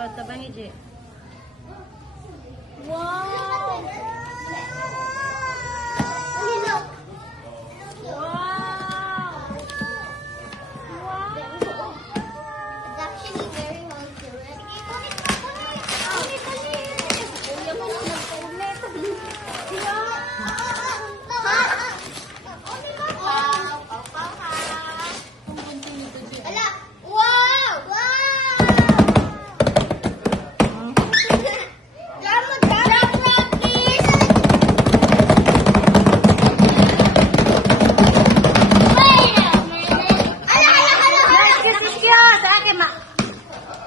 Oh, tabangi, Ji. Wow!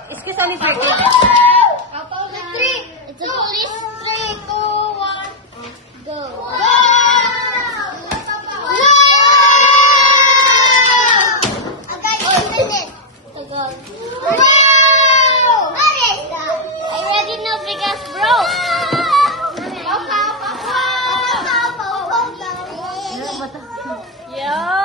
Excuse only for It's a police 3, 2, 1, go. I already know because bro. Yo.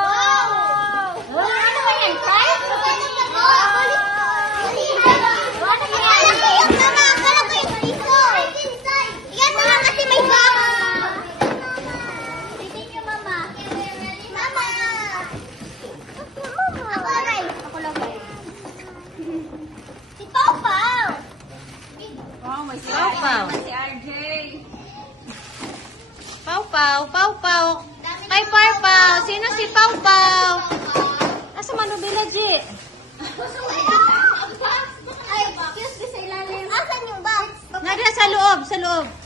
Pau Pau. Pau Pau, Pau Pau. Kay Pau Pau. Sino si Pau Pau? Asa manubila, Ji? Ay, excuse me sa ilalim. Asan yung box? Nada sa loob, sa loob.